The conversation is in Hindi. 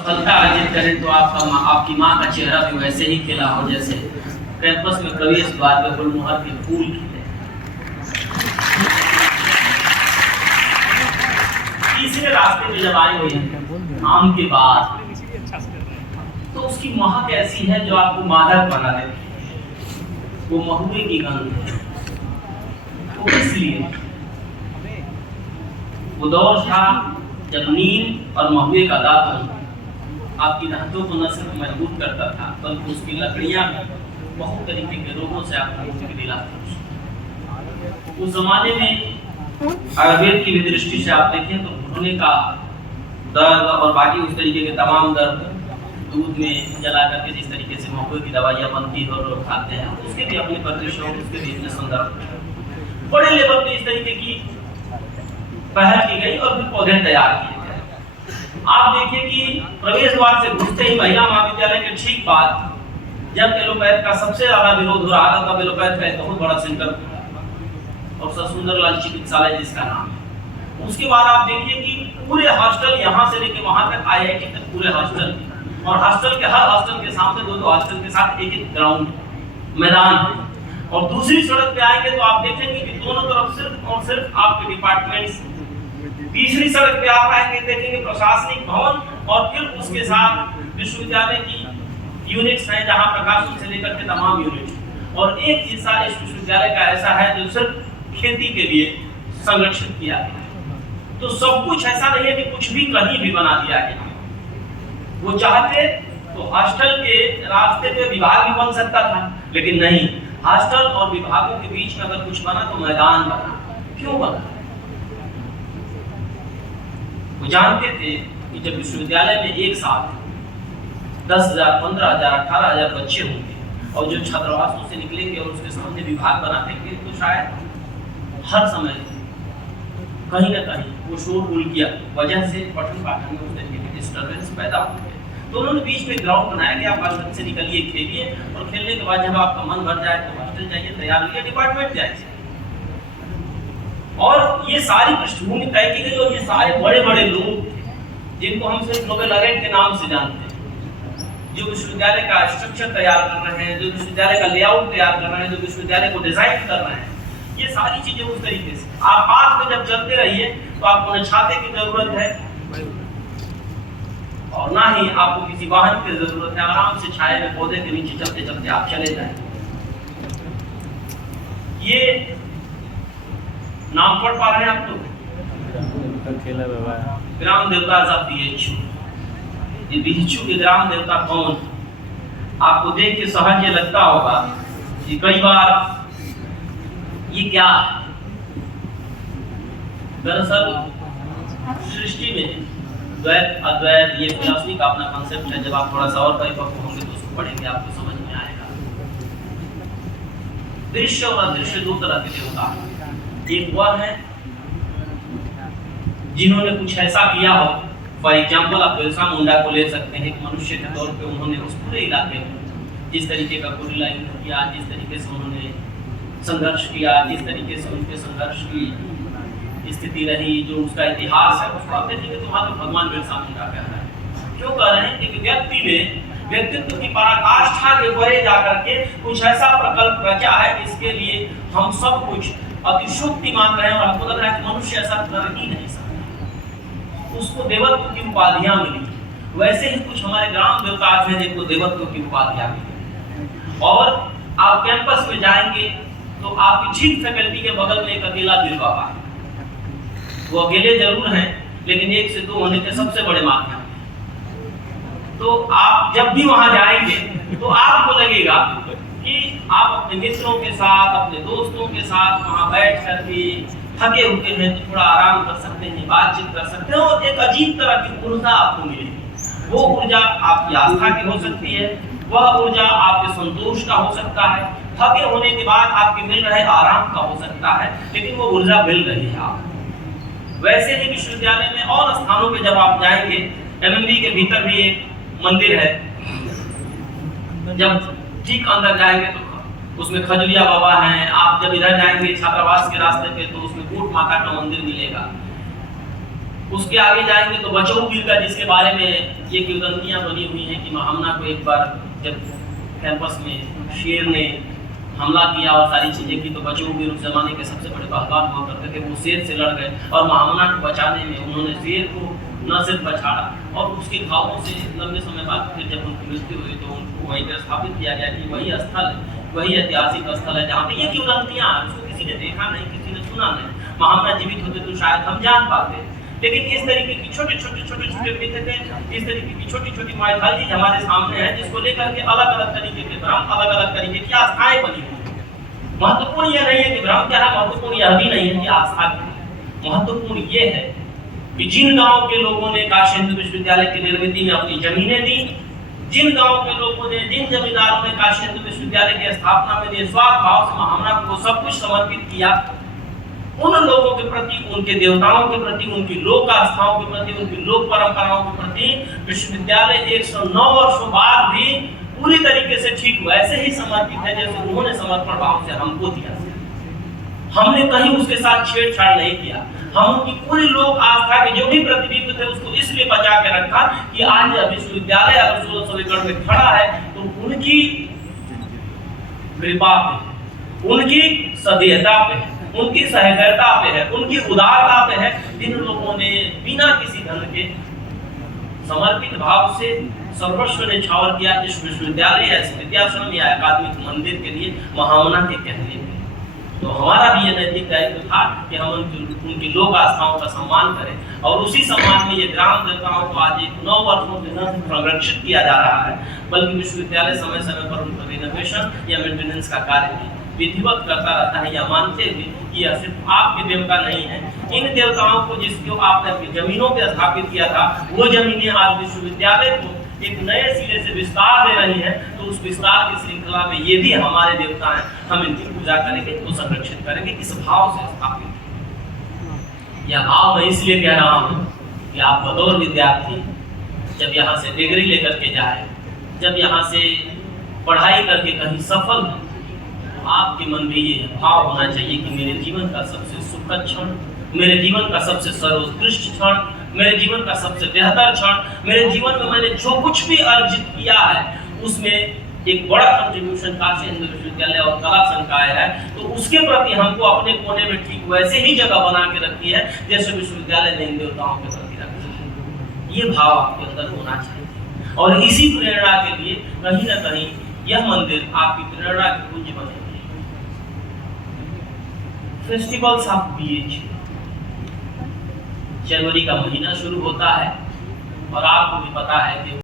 सफलता अर्जित करें तो आपकी माँ का चेहरा भी वैसे ही खिला हो जैसे कैंपस में प्रवेश द्वार पे गुलमोहर के फूल खिले। तीसरे रास्ते पे जब आए हुए आम के बाद तो उसकी महक ऐसी है जो आपको मादक बना देती है, वो महुए की गंध है। तो इसलिए वो दौर था जब नीम और महुए का दातुन आपकी दांतों को न सिर्फ मजबूत करता था बल्कि उसकी लकड़ियां बहुत तरीके के रोगों से आपको मुक्ति दिलाती। उस जमाने में आयुर्वेद की भी दृष्टि से आप देखें तो घुटने का दर्द और बाकी उस तरीके के तमाम दर्द दूध में जला करके जिस तरीके से महुए की दवाइयाँ बनती है और लोग खाते हैं, उसके भी अपने परिदृश्य उसके भी अपने संदर्भ बड़े लेवल पे इस तरीके की पहल की गई और फिर पौधे तैयार किए गए। आप देखिए कि प्रवेश द्वार से घुसते ही महिला महाविद्यालय के ठीक बाद जब एलोपैथ का सबसे ज्यादा विरोध हो रहा था तब एलोपैथ का एक बहुत बड़ा सेंटर और सुंदरलाल चिकित्सालय जिसका नाम है, उसके बाद आप देखिए कि पूरे हॉस्टल यहाँ से लेके वहां तक IIT तक पूरे हॉस्टल और हॉस्टल के हर हॉस्टल के सामने दो हॉस्टल के साथ एक ग्राउंड मैदान है। और दूसरी सड़क पे आएंगे तो आप देखेंगे कि दोनों तरफ सिर्फ और सिर्फ आपके डिपार्टमेंट्स। तीसरी सड़क पे आप आएंगे देखेंगे प्रशासनिक भवन और फिर उसके साथ विश्वविद्यालय की यूनिट्स हैं जहां प्रकाशन से लेकर के तमाम यूनिट और एक हिस्सा इस विश्वविद्यालय का ऐसा है जो सिर्फ खेती के लिए संरक्षित किया गया। तो सब कुछ ऐसा नहीं है कि कुछ भी कहीं भी बना दिया गया। वो चाहते तो हॉस्टल के रास्ते पे विभाग भी बन सकता था, लेकिन नहीं, हॉस्टल और विभागों के बीच में अगर कुछ बना तो मैदान बना। क्यों बना? वो जानते थे कि जब विश्वविद्यालय में एक साथ 10,000, 15,000, 18,000 बच्चे होंगे और जो छात्रावासों से निकलेंगे और उसके सामने विभाग बना देंगे तो शायद हर समय कहीं ना कहीं वो शोरगुल की वजह से पठन पाठन में उस तरीके की डिस्टर्बेंस पैदा होते हैं। तो उन्होंने बीच में ग्राउंड बनाया कि आप हॉस्टल से निकलिए, खेलिए और खेलने के बाद जब आपका मन भर जाए तो हॉस्टल जाइए, तैयार होइए, डिपार्टमेंट जाइए। और ये सारी पृष्ठभूमि तय की गई और ये सारे बड़े बड़े लोग थे जिनको हम सिर्फ नोबेल लॉरेट के नाम से जानते हैं, जो विश्वविद्यालय का स्ट्रक्चर तैयार कर रहे हैं, जो विश्वविद्यालय का लेआउट तैयार कर रहे हैं, जो विश्वविद्यालय को डिजाइन कर रहे हैं। ये सारी चीजें उस तरीके से आप पाथ में जब चलते रहिए तो आपको न छाते की जरूरत है और ना ही आपको किसी वाहन की जरूरत है। आराम से छाए में पौधे के नीचे चलते चलते आप चले जाएं। ये नाम पढ़ पा रहे हैं आप लोग? ग्राम देवता BHU। ये BHU के ग्राम देवता कौन? आपको देख के सहज ये लगता होगा कि कई बार ये क्या है। दरअसल सृष्टि में द्वैत अद्वैत ये फिलॉसफी का अपना कॉन्सेप्ट है। जब आप थोड़ा सा और परिपक्व होंगे तो उसको पढ़ेंगे, आपको समझ में आएगा। दृश्य और अदृश्य दो तरह के देवता, एक वह है जिन्होंने कुछ ऐसा किया हो। फॉर एग्जाम्पल आप बिरसा मुंडा को ले सकते हैं। एक मनुष्य के तौर पे उन्होंने उस पूरे इलाके में जिस तरीके का गुरिल्ला युद्ध किया, जिस तरीके से उन्होंने संघर्ष किया, जिस तरीके से उनके संघर्ष की स्थिति रही, जो उसका इतिहास है, उसको आप देखेंगे तो वहाँ तो भगवान बिरसा मुंडा कह रहे हैं। क्यों कह रहे हैं? एक व्यक्ति ने व्यक्तित्व की पराकाष्ठा के परे जाकर के कुछ ऐसा प्रकल्प रचा है जिसके लिए हम सब कुछ अतिशोक्ति मान रहे हैं और हमको लग रहा है कि मनुष्य ऐसा कर ही नहीं सकता। उसको देवत्व की उपाधियां मिली। वैसे ही कुछ हमारे ग्राम देवता हैं जिनको देवत्व की उपाधियां मिली। और आप कैंपस में जाएंगे तो आपकी ठीक फैकल्टी के बगल में एक अकेला पीर बाबा है। वो अकेले जरूर हैं लेकिन 1 से 2 होने के सबसे बड़े माध्यम। तो आप जब भी वहां जाएंगे तो आपको लगेगा कि आप अपने मित्रों के साथ, अपने दोस्तों के साथ वहां बैठ करके थके हुए हैं तो थोड़ा आराम कर सकते हैं, बातचीत कर सकते हैं और एक अजीब तरह की ऊर्जा आपको मिलेगी। वो ऊर्जा आपकी आस्था की हो सकती है, वह ऊर्जा आपके संतोष का हो सकता है, थके होने के बाद आपके मिल रहे आराम का हो सकता है, लेकिन वो ऊर्जा मिल रही है आपको। वैसे ही विश्वविद्यालय में और स्थानों पे जब आप जाएंगे, MMB के भीतर भी एक मंदिर है। जब ठीक अंदर जाएंगे तो उसमें खजुरिया बाबा हैं। आप जब इधर जाएंगे छात्रावास के रास्ते पे तो उसमें कोट माता का मंदिर मिलेगा। उसके आगे जाएंगे तो बचाऊ वीर का, जिसके बारे में ये किंवदंतियां बनी हुई हैं कि महामना को एक बार जब कैंपस में शेर ने हमला किया और सारी चीजें की, तो बचाऊ वीर उस जमाने के सबसे बड़े पहलवान हुआ करते थे, वो शेर से लड़ गए और महामना को बचाने में उन्होंने शेर को न सिर्फ बचाड़ा और उसके घावों से लंबे समय बाद फिर जब उनकी मृत्यु हुई तो उनको वहीं पर स्थापित किया गया कि वही स्थल है, वही ऐतिहासिक स्थल है जहाँ पे ये किंवदंतियां उसको किसी ने देखा नहीं, किसी ने सुना नहीं। महामना जीवित होते तो शायद हम जान पाते, लेकिन इस तरीके की छोटे छोटे मिथ थे, इस तरीके की छोटी छोटी माइथोलॉजी हमारे सामने है, जिसको लेकर के अलग अलग तरीके के भ्रम, अलग अलग तरीके की आस्थाएं बनी हुई। महत्वपूर्ण यह नहीं है कि भ्रम क्या है, महत्वपूर्ण यह भी नहीं है कि आस्था क्या है। महत्वपूर्ण ये है कि जिन गांव के लोगों ने काशी हिंदू विश्वविद्यालय की निर्मित में अपनी जमीनें दी, जिन गांव के लोगों ने, जिन जमींदारों ने काशी हिंदू विश्वविद्यालय की स्थापना में निस्वार्थ भाव से महामना को सब कुछ समर्पित किया, उन लोगों के प्रति, उनके देवताओं के प्रति, उनकी लोक आस्थाओं के प्रति, उनकी लोक परंपराओं के प्रति विश्वविद्यालय 109 वर्षों बाद भी पूरी तरीके से ठीक वैसे ही समर्पित है जैसे उन्होंने समर्पण भाव से हमको दिया। हमने कहीं उसके साथ छेड़छाड़ नहीं किया। हम उनकी पूरी लोक आस्था के जो भी प्रतिबिंब थे उसको इसलिए बचा के रखा कि आज विश्वविद्यालय अगर 1600 एकड़ में खड़ा है तो उनकी कृपा पे, उनकी सदेहता पे, उनकी सहृदयता पे है, उनकी उदारता पे है, जिन लोगों ने बिना किसी धन के समर्पित भाव से सर्वस्व ने छावर किया इस विश्वविद्यालय या विद्याश्रम या अकादमिक मंदिर के लिए, महामना के कहने पे। तो हमारा भी यह नैतिक दायित्व था कि हम उनकी लोक आस्थाओं का सम्मान करें और उसी सम्मान में ये ग्राम देवताओं को आज 9 वर्षों से न सिर्फ संरक्षित किया जा रहा है बल्कि विश्वविद्यालय समय समय पर उनका रिनोवेशन या मेंटेनेंस का कार्य भी विधिवत करता रहता है, या मानते हुए कि यह सिर्फ आपके देवता नहीं है। इन देवताओं को जिसको आपने अपनी जमीनों पर स्थापित किया था, वो जमीनें आज विश्वविद्यालय को एक नए सिरे से विस्तार दे रही है, तो उस विस्तार की श्रृंखला में ये भी हमारे देवता हैं, हम इनकी पूजा करेंगे, इनको संरक्षित करेंगे, इस भाव से स्थापित। यह भाव मैं इसलिए कह रहा हूँ कि आप बतौर विद्यार्थी जब यहाँ से डिग्री लेकर के जाए, जब यहाँ से पढ़ाई करके कहीं सफल हो, आपके मन में ये भाव होना चाहिए कि मेरे जीवन का सबसे सुखद क्षण, मेरे जीवन का सबसे सर्वोत्कृष्ट क्षण, मेरे जीवन का सबसे बेहतर क्षण, मेरे जीवन में मैंने जो कुछ भी अर्जित किया है उसमें एक बड़ा कंट्रीब्यूशन काशी हिंदू विश्वविद्यालय और कला संकाय है, तो उसके प्रति हमको अपने कोने में ठीक वैसे ही जगह बना के रखी है जैसे विश्वविद्यालय ने इन देवताओं के प्रति रखी है। ये भाव आपके अंदर होना चाहिए और इसी प्रेरणा के लिए कहीं ना कहीं यह मंदिर आपकी प्रेरणा की पूंज बनेगी। फेस्टिवल्स ऑफ बीएच जनवरी का महीना शुरू होता है और आपको भी पता है कि